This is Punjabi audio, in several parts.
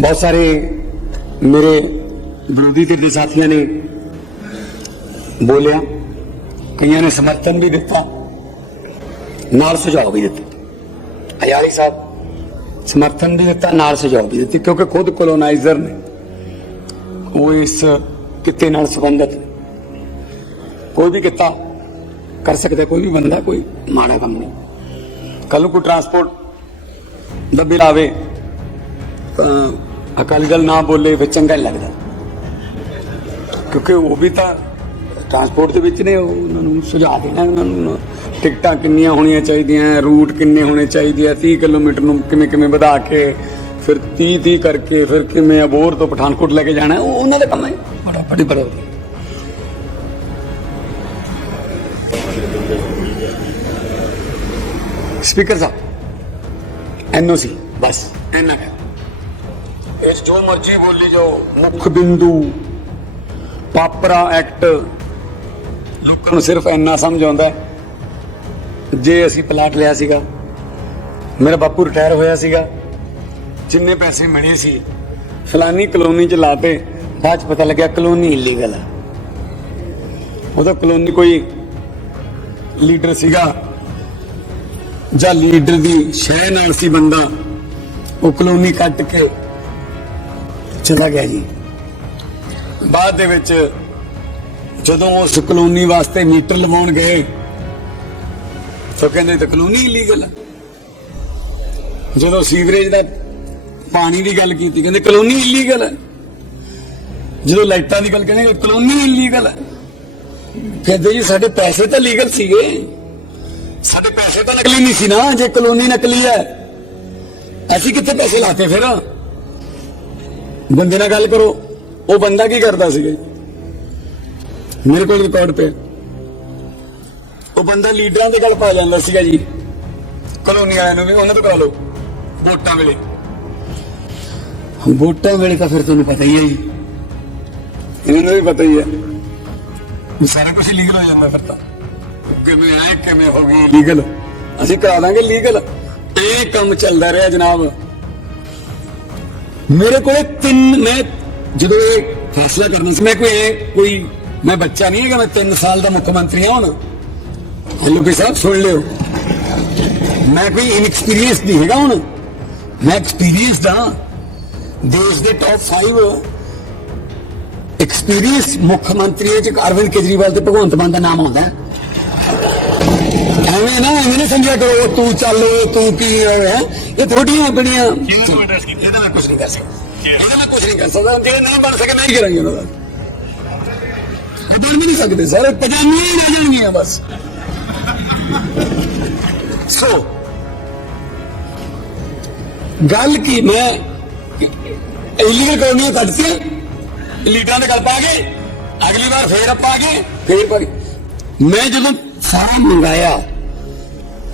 ਬਹੁਤ ਸਾਰੇ ਮੇਰੇ ਵਿਰੋਧੀ ਧਿਰ ਦੇ ਸਾਥੀਆਂ ਨੇ ਬੋਲਿਆ, ਕਈਆਂ ਨੇ ਸਮਰਥਨ ਵੀ ਦਿੱਤਾ, ਨਾਲ ਸੁਝਾਅ ਵੀ ਦਿੱਤਾ। ਅਯਾਲੀ ਸਾਹਿਬ ਸਮਰਥਨ ਵੀ ਦਿੱਤਾ, ਨਾਲ ਸੁਝਾਅ ਵੀ ਦਿੱਤੇ, ਕਿਉਂਕਿ ਖੁਦ ਕੋਲੋਨਾਈਜ਼ਰ ਨੇ। ਉਹ ਇਸ ਕਿੱਤੇ ਨਾਲ ਸੰਬੰਧਿਤ ਕੋਈ ਵੀ ਕਿੱਤਾ ਕਰ ਸਕਦਾ, ਕੋਈ ਵੀ ਬੰਦਾ, ਕੋਈ ਮਾੜਾ ਕੰਮ ਨਹੀਂ। ਕੱਲ ਨੂੰ ਕੋਈ ਟਰਾਂਸਪੋਰਟ ਦਾ ਬਿੱਲ ਆਵੇ ਤਾਂ ਅਕਾਲੀ ਦਲ ਨਾ ਬੋਲੇ ਫਿਰ ਚੰਗਾ ਨਹੀਂ ਲੱਗਦਾ। ਕਿਉਂਕਿ ਉਹ ਵੀ ਤਾਂ ਟਰਾਂਸਪੋਰਟ ਦੇ ਵਿੱਚ ਨੇ, ਉਹ ਉਹਨਾਂ ਨੂੰ ਸੁਝਾਅ ਦੇਣਾ, ਉਹਨਾਂ ਨੂੰ ਟਿਕਟਾਂ ਕਿੰਨੀਆਂ ਹੋਣੀਆਂ ਚਾਹੀਦੀਆਂ ਰੂਟ ਕਿੰਨੇ ਹੋਣੇ ਚਾਹੀਦੇ ਆ 30 ਕਿਲੋਮੀਟਰ ਨੂੰ ਕਿਵੇਂ ਕਿਵੇਂ ਵਧਾ ਕੇ, ਫਿਰ 30 30 ਕਰਕੇ ਫਿਰ ਕਿਵੇਂ ਅਬੋਰ ਤੋਂ ਪਠਾਨਕੋਟ ਲੈ ਕੇ ਜਾਣਾ, ਉਹ ਉਹਨਾਂ ਦਾ ਕੰਮ ਹੈ। ਬੜਾ ਬੜੀ ਬੜਾ ਵਧੀਆ। ਸਪੀਕਰ ਸਾਹਿਬ, ਐਨਓਸੀ, ਬਸ, ਇੰਨਾ ਹੈ ਇਸ ਜੋ ਮਰਜ਼ੀ ਬੋਲੀ ਜਾਓ। ਮੁੱਖ ਬਿੰਦੂ, ਪਾਪਰਾ ਐਕਟ ਲੋਕਾਂ ਨੂੰ ਸਿਰਫ ਇੰਨਾ ਸਮਝ ਆਉਂਦਾ ਜੇ ਅਸੀਂ ਪਲਾਟ ਲਿਆ ਸੀਗਾ, ਮੇਰਾ ਬਾਪੂ ਰਿਟਾਇਰ ਹੋਇਆ ਸੀਗਾ, ਜਿੰਨੇ ਪੈਸੇ ਮਿਲੇ ਸੀ, ਫਲਾਨੀ ਕਲੋਨੀ ਚ ਲਾਤੇ ਬਾਅਦ ਚ ਪਤਾ ਲੱਗਿਆ ਕਲੋਨੀ ਇਲੀਗਲ ਹੈ ਉਹਦਾ ਕਲੋਨੀ ਕੋਈ ਲੀਡਰ ਸੀਗਾ, ਜਾਂ ਲੀਡਰ ਦੀ ਸ਼ਹਿ ਨਾਲ ਸੀ ਬੰਦਾ, ਉਹ ਕਲੋਨੀ ਕੱਟ ਕੇ ਚਲਾ ਗਿਆ ਜੀ। ਬਾਅਦ ਦੇ ਵਿੱਚ ਜਦੋਂ ਉਸ ਕਲੋਨੀ ਵਾਸਤੇ ਮੀਟਰ ਲਵਾਉਣ ਗਏ, ਤਾਂ ਕਹਿੰਦੇ ਤਾਂ ਕਲੋਨੀ ਇਲੀਗਲ ਹੈ ਜਦੋਂ ਸੀਵਰੇਜ ਦਾ ਪਾਣੀ ਦੀ ਗੱਲ ਕੀਤੀ, ਕਹਿੰਦੇ ਕਲੋਨੀ ਇਲੀਗਲ ਹੈ ਜਦੋਂ ਲਾਈਟਾਂ ਦੀ ਗੱਲ ਕਹਿੰਦੇ ਕਲੋਨੀ ਇਲੀਗਲ ਹੈ ਕਹਿੰਦੇ ਜੀ, ਸਾਡੇ ਪੈਸੇ ਤਾਂ ਲੀਗਲ ਸੀਗੇ। ਸਾਡੇ ਪੈਸੇ ਤਾਂ ਨਕਲੀ ਨਹੀਂ ਸੀ ਨਾ, ਜੇ ਕਲੋਨੀ ਨਕਲੀ ਹੈ ਅਸੀਂ ਕਿੱਥੇ ਪੈਸੇ ਲਾਤੇ ਫਿਰ? ਬੰਦੇ ਨਾਲ ਗੱਲ ਕਰੋ, ਉਹ ਬੰਦਾ ਕੀ ਕਰਦਾ ਸੀਗਾ ਮੇਰੇ ਕੋਲ ਰਿਕਾਰਡ ਪਿਆ। ਉਹ ਬੰਦਾ ਲੀਡਰਾਂ ਦੇ ਗੱਲ ਪਾ ਜਾਂਦਾ ਸੀਗਾ ਜੀ। ਕਲੋਨੀ ਵਾਲਿਆਂ ਨੂੰ ਵੀ, ਉਹਨਾਂ ਤੋਂ ਕਰਾ ਲਓ। ਵੋਟਾਂ ਵੇਲੇ। ਵੋਟਾਂ ਵੇਲੇ ਤਾਂ ਫਿਰ ਤੁਹਾਨੂੰ ਪਤਾ ਹੀ ਹੈ ਜੀ। ਇਹਨਾਂ ਨੂੰ ਵੀ ਪਤਾ ਹੀ ਹੈ। ਸਾਰਾ ਕੁਝ ਲੀਗਲ ਹੋ ਜਾਂਦਾ ਫਿਰ ਤਾਂ। ਕਿਵੇਂ ਆਏ ਕਿਵੇਂ ਹੋ ਗਈ, ਲੀਗਲ? ਅਸੀਂ ਕਰਾ ਦਾਂਗੇ ਲੀਗਲ। ਇਹ ਕੰਮ ਚੱਲਦਾ ਰਿਹਾ ਜਨਾਬ। ਮੇਰੇ ਕੋਲੇ ਤਿੰਨ, ਮੈਂ ਜਦੋਂ ਇਹ ਫੈਸਲਾ ਕਰਨਾ ਸੀ, ਮੈਂ ਕੋਈ ਕੋਈ, ਮੈਂ ਬੱਚਾ ਨਹੀਂ ਹੈਗਾ, ਮੈਂ 3 ਸਾਲ ਦਾ ਮੁੱਖ ਮੰਤਰੀ ਹਾਂ ਹੁਣ। ਹਲੋ ਸਾਹਿਬ, ਸੁਣ ਲਿਓ। ਮੈਂ ਕੋਈ ਇਨਐਕਸਪੀਰੀਅੰਸ ਨਹੀਂ ਹੈਗਾ ਹੁਣ। ਮੈਂ ਐਕਸਪੀਰੀਅੰਸਡ ਹਾਂ। ਦੇਸ਼ ਦੇ ਟੌਪ 5 ਐਕਸਪੀਰੀਅੰਸ ਮੁੱਖ ਮੰਤਰੀ ਚ ਅਰਵਿੰਦ ਕੇਜਰੀਵਾਲ ਤੇ ਭਗਵੰਤ ਮਾਨ ਦਾ ਨਾਮ ਆਉਂਦਾ ਹੈ। ਐਵੇਂ ਨਾ ਐਵੇਂ ਨਾ ਸਮਝਿਆ ਕਰੋ ਉਹ ਤੂੰ ਚੱਲ ਉਹ ਤੂੰ ਕੀ ਹੈ? ਇਹ ਥੋੜੀਆਂ ਬੜੀਆਂ ਕਿਹਨੂੰ address ਕੀਤਾ? ਇਹਦਾ ਮੈਂ ਕੁਝ ਨਹੀਂ ਕਰ ਸਕਦਾ। ਇਹਦਾ ਮੈਂ ਕੁਝ ਨਹੀਂ ਕਰ ਸਕਦਾ। ਜੇ ਨਾ ਬਣ ਸਕੇ ਨਹੀਂ ਕਰਾਂਗੇ ਉਹਨਾਂ ਦਾ। ਇਹ ਬਣ ਵੀ ਨਹੀਂ ਸਕਦੇ ਸਾਰੇ। ਪਜਾਮੀਆਂ ਹੀ ਰਹਿ ਜਾਣਗੀਆਂ ਬਸ। ਸੋ ਗੱਲ ਕੀ ਮੈਂ ਇਲੀਗਲ ਕਲੋਨੀਆਂ ਕੱਢਤੀਆਂ ਲੀਡਰਾਂ ਦੇ ਗੱਲ ਪਾ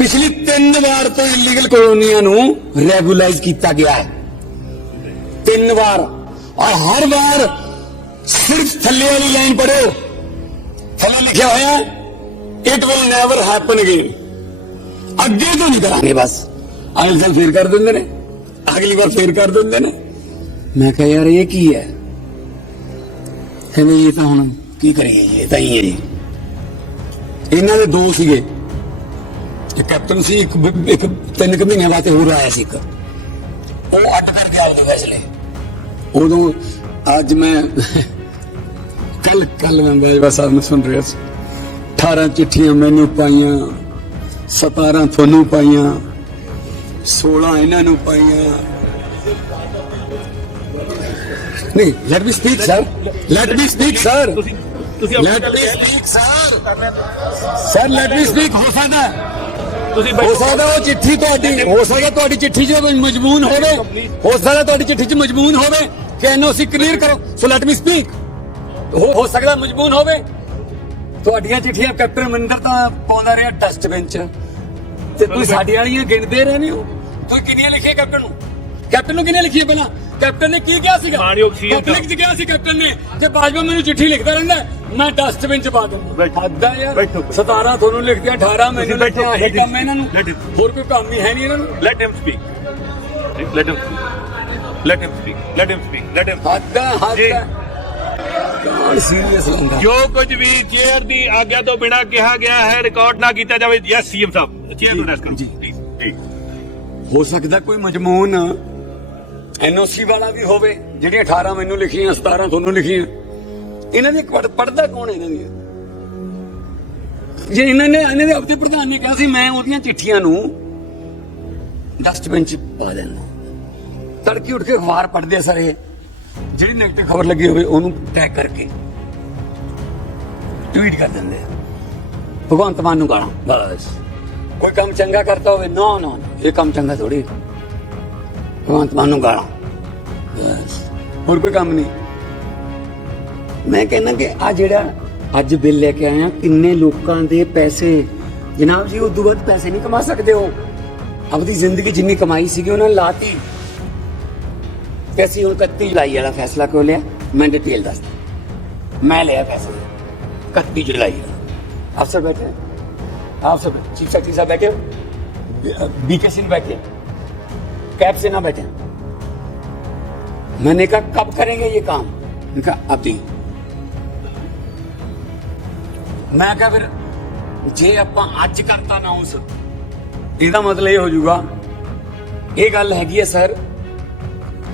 ਪਿਛਲੀ ਤਿੰਨ ਵਾਰ ਤੋਂ ਇਲੀਗਲ ਕਲੋਨੀਆਂ ਨੂੰ ਰੈਗੂਲਾਈਜ਼ ਕੀਤਾ ਗਿਆ ਹੈ। ਤਿੰਨ ਵਾਰ। ਔਰ ਹਰ ਵਾਰ ਸਿਰਫ ਥੱਲੇ ਵਾਲੀ ਲਾਈਨ ਪੜੋ ਥੱਲੇ ਲਿਖਿਆ ਹੋਇਆ it will never happen again ਅੱਗੇ ਤੋਂ ਨਹੀਂ ਕਰਾਂਗੇ ਬਸ। ਅਗਲੇ ਸਾਲ ਫੇਰ ਕਰ ਦਿੰਦੇ ਨੇ। ਅਗਲੀ ਵਾਰ ਫੇਰ ਕਰ ਦਿੰਦੇ ਨੇ। ਮੈਂ ਕਿਹਾ, ਯਾਰ, ਇਹ ਕੀ ਹੈ? ਕਹਿੰਦੇ, ਇਹ ਤਾਂ ਹੁਣ ਕੀ ਕਰੀਏ ਜੀ? ਇਹ ਤਾਂ ਹੀ ਹੈ ਇਹਨਾਂ ਦੇ ਦੋ ਸੀਗੇ। ਇੱਕ ਕੈਪਟਨ ਸੀ ਇੱਕ ਇੱਕ ਤਿੰਨ ਕੁ ਮਹੀਨਿਆਂ ਬਾਅਦ ਹੋਰ ਆਇਆ ਸੀ ਇੱਕ। ਉਹ ਅੱਡ ਕਰ ਗਿਆ ਉਹਦੇ ਫੈਸਲੇ। ਉਦੋਂ ਅੱਜ ਮੈਂ ਕੱਲ ਕੱਲ ਮੈਂ ਬਾਜਵਾ ਸਾਹਿਬ ਨੂੰ ਸੁਣ ਰਿਹਾ ਸੀ। 18 ਚਿੱਠੀਆਂ ਮੈਨੂੰ ਪਾਈਆਂ 17 ਤੁਹਾਨੂੰ ਪਾਈਆਂ 16 ਇਹਨਾਂ ਨੂੰ ਪਾਈਆਂ। ਨਹੀਂ let me speak sir let me speak sir ਤੁਸੀਂ ਤੁਸੀਂ ਲੈਟ ਗੱਲ me speak sir sir let me speak ਹੋ ਸਕਦਾ। ਤੁਸੀਂ ਹੋ ਸਕਦਾ ਉਹ ਚਿੱਠੀ ਤੁਹਾਡੀ ਹੋ ਸਕਦਾ ਤੁਹਾਡੀ ਚਿੱਠੀ 'ਚ ਮਜਬੂਨ ਹੋਵੇ। ਹੋ ਸਕਦਾ ਤੁਹਾਡੀ ਚਿੱਠੀ 'ਚ ਮਜਬੂਨ ਹੋਵੇ। ਕਿ ਐਨਓਸੀ ਕਲੀਅਰ ਕਰੋ। ਸੋ ਲੈਟ ਮੀ ਸਪੀਕ ਹੋ ਸਕਦਾ ਮਜਬੂਨ ਹੋਵੇ। ਤੁਹਾਡੀਆਂ ਚਿੱਠੀਆਂ ਕੈਪਟਨ ਮਨਿੰਦਰ ਤਾਂ ਪਾਉਂਦਾ ਰਿਹਾ ਡਸਟਬਿਨ 'ਚ। ਤੇ ਤੁਸੀਂ ਸਾਡੀ ਵਾਲੀਆਂ ਗਿਣਦੇ ਰਹੇ ਹੋ? ਤੁਸੀਂ ਕਿੰਨੀਆਂ ਲਿਖੀਆਂ ਕੈਪਟਨ ਨੂੰ? ਕੈਪਟਨ ਨੂੰ ਕਿੰਨੀਆਂ ਲਿਖੀਆਂ ਪਹਿਲਾਂ? ਕੈਪਟਨ ਨੇ ਕੀ ਕਿਹਾ ਸੀਗਾ? ਪਬਲਿਕ 'ਚ ਕਿਹਾ ਸੀ ਕੈਪਟਨ ਨੇ। ਜੇ ਬਾਜਵਾ ਮੈਨੂੰ ਚਿੱਠੀ ਲਿਖਦਾ ਰਹਿੰਦਾ ਮੈਂ ਡਸਟਬਿਨ 'ਚ ਪਾ ਦਿੰਦਾ। ਬੈਠੋ। ਹੱਦ ਯਾਰ। ਬੈਠੋ। 17 ਤੁਹਾਨੂੰ ਲਿਖਦਿਆਂ 18 ਮੈਨੂੰ। ਲਿਖਿਆ ਇਹੀ ਕੰਮ ਹੈ ਇਹਨਾਂ ਨੂੰ। Let it- ਹੋਰ ਕੋਈ ਕੰਮ ਹੀ ਹੈ ਨਹੀਂ ਇਹਨਾਂ ਨੂੰ। Let him speak let him let him speak let him speak let him ਹੱਦ ਹੈ, ਹੱਦ ਜੀ। ਹੈ। ਕੌਣ ਸੀਰੀਅਸ ਲੈਂਦਾ ਜੋ ਕੁਝ ਵੀ ਚੇਅਰ ਦੀ ਆਗਿਆ ਤੋਂ ਬਿਨਾ ਕਿਹਾ ਗਿਆ ਹੈ ਰਿਕਾਰਡ ਨਾ ਕੀਤਾ ਜਾਵੇ। ਯੈਸ ਸੀਐਮ ਸਾਹਿਬ ਚੇਅਰ ਨੂੰ ਰੈਸਟ ਕਰੋ। ਜੀ। ਹੋ ਸਕਦਾ ਕੋਈ ਮਜਮੂਨ ਐਨਓਸੀ ਵਾਲਾ ਵੀ ਹੋਵੇ ਜਿਹੜੀਆਂ 18 ਮੈਨੂੰ ਲਿਖੀਆਂ 17 ਤੁਹਾਨੂੰ ਲਿਖੀਆਂ। ਇਹਨਾਂ ਦੇ ਪੜਦਾ ਕੌਣ ਇਹਨਾਂ ਦੀਆਂ ਜੇ ਇਹਨਾਂ ਨੇ ਇਹਨਾਂ ਦੇ ਆਪਦੇ ਪ੍ਰਧਾਨ ਨੇ ਕਿਹਾ ਸੀ, ਮੈਂ ਉਹਦੀਆਂ ਚਿੱਠੀਆਂ ਨੂੰ ਡਸਟਬਿਨ ਚ ਪਾ ਦੇਣਾ ਤੜਕੇ ਉੱਠ ਕੇ ਅਖਬਾਰ ਪੜ੍ਹਦੇ ਸਾਰੇ। ਜਿਹੜੀ ਨੈਗੇਟਿਵ ਖਬਰ ਲੱਗੀ ਹੋਵੇ, ਉਹਨੂੰ ਟੈਗ ਕਰਕੇ ਟਵੀਟ ਕਰ ਦਿੰਦੇ ਭਗਵੰਤ ਮਾਨ ਨੂੰ ਗਾਲਾਂ। ਬਸ। ਕੋਈ ਕੰਮ ਚੰਗਾ ਕਰਤਾ ਹੋਵੇ, ਨੋ ਨੋ ਇਹ ਕੰਮ ਚੰਗਾ ਥੋੜੀ ਭਗਵੰਤ ਮਾਨ ਨੂੰ ਗਾਲਾਂ। ਬਸ। ਹੋਰ ਕੋਈ ਕੰਮ ਨਹੀਂ। ਮੈਂ ਕਹਿੰਦਾ ਕਿ ਆ ਜਿਹੜਾ ਅੱਜ ਬਿੱਲ ਲੈ ਕੇ ਆਇਆ ਕਿੰਨੇ ਲੋਕਾਂ ਦੇ ਪੈਸੇ ਜਨਾਬ ਜੀ ਉਦੋਂ ਵੱਧ ਪੈਸੇ ਨਹੀਂ ਕਮਾ ਸਕਦੇ ਹੋ ਆਪਣੀ ਜ਼ਿੰਦਗੀ ਜਿੰਨੀ ਕਮਾਈ ਸੀਗੀ ਉਹਨਾਂ ਨੇ ਲਾਤੀ ਤੇ ਅਸੀਂ ਹੁਣ 31 ਜੁਲਾਈ ਵਾਲਾ ਫੈਸਲਾ ਕਿਉਂ ਲਿਆ ਮੈਂ ਡਿਟੇਲ ਦੱਸਦਾ ਮੈਂ ਲਿਆ ਫੈਸਲਾ 31 ਜੁਲਾਈ ਵਾਲਾ ਅਫਸਰ ਬੈਠੇ आप सब चीफ सेक्रेटरी साहब बैठे हो बीके सिंह बैठे कैब से ना बैठे मैंने कहा कब करेंगे ये काम मैंने कहा अभी ਮੈਂ ਕਿਹਾ ਫਿਰ ਜੇ ਆਪਾਂ ਅੱਜ ਕਰਤਾ ਨਾ ਇਹਦਾ ਮਤਲਬ ਇਹ ਹੋ ਜਾਊਗਾ, ਇਹ ਗੱਲ ਹੈਗੀ ਹੈ ਸਰ,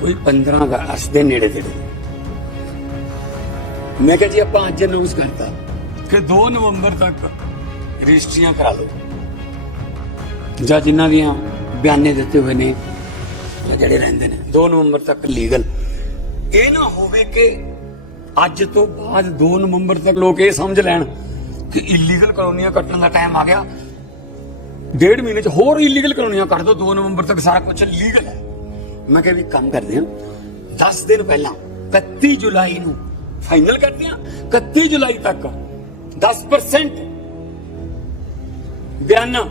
ਕੋਈ 15 ਅਗਸਤ ਦੇ ਨੇੜੇ ਤੇੜੇ। ਮੈਂ ਕਿਹਾ ਜੀ ਆਪਾਂ ਅੱਜ ਅਨਾਉਂਸ ਕਰਤਾ, ਕਿ 2 ਨਵੰਬਰ ਤੱਕ ਰਜਿਸਟਰੀਆਂ ਕਰਾ ਲਓ। ਜਾਂ ਜਿਨ੍ਹਾਂ ਦੀਆਂ ਬਿਆਨੇ ਦਿੱਤੇ ਹੋਏ ਨੇ ਜਿਹੜੇ ਰਹਿੰਦੇ ਨੇ 2 ਨਵੰਬਰ ਤੱਕ ਲੀਗਲ ਇਹ ਨਾ ਹੋਵੇ ਕਿ ਅੱਜ ਤੋਂ ਬਾਅਦ 2 ਨਵੰਬਰ ਤੱਕ ਲੋਕ ਇਹ ਸਮਝ ਲੈਣ ਕਿ ਇਲੀਗਲ ਕਲੋਨੀਆਂ ਕੱਟਣ ਦਾ ਟਾਈਮ ਆ ਗਿਆ। ਡੇਢ ਮਹੀਨੇ ਚ ਹੋਰ ਇਲੀਗਲ ਕਲੋਨੀਆਂ ਕੱਟ ਦੋ 2 ਨਵੰਬਰ ਤੱਕ ਸਾਰਾ ਕੁਝ ਲੀਗਲ ਹੈ। ਮੈਂ ਕਿਹਾ ਵੀ ਕੰਮ ਕਰਦੇ ਹਾਂ। 10 ਦਿਨ ਪਹਿਲਾਂ 31 ਜੁਲਾਈ ਨੂੰ ਫਾਈਨਲ ਕਰਦੇ ਹਾਂ। 31 ਜੁਲਾਈ ਤੱਕ 10% ਬਿਆਨਾ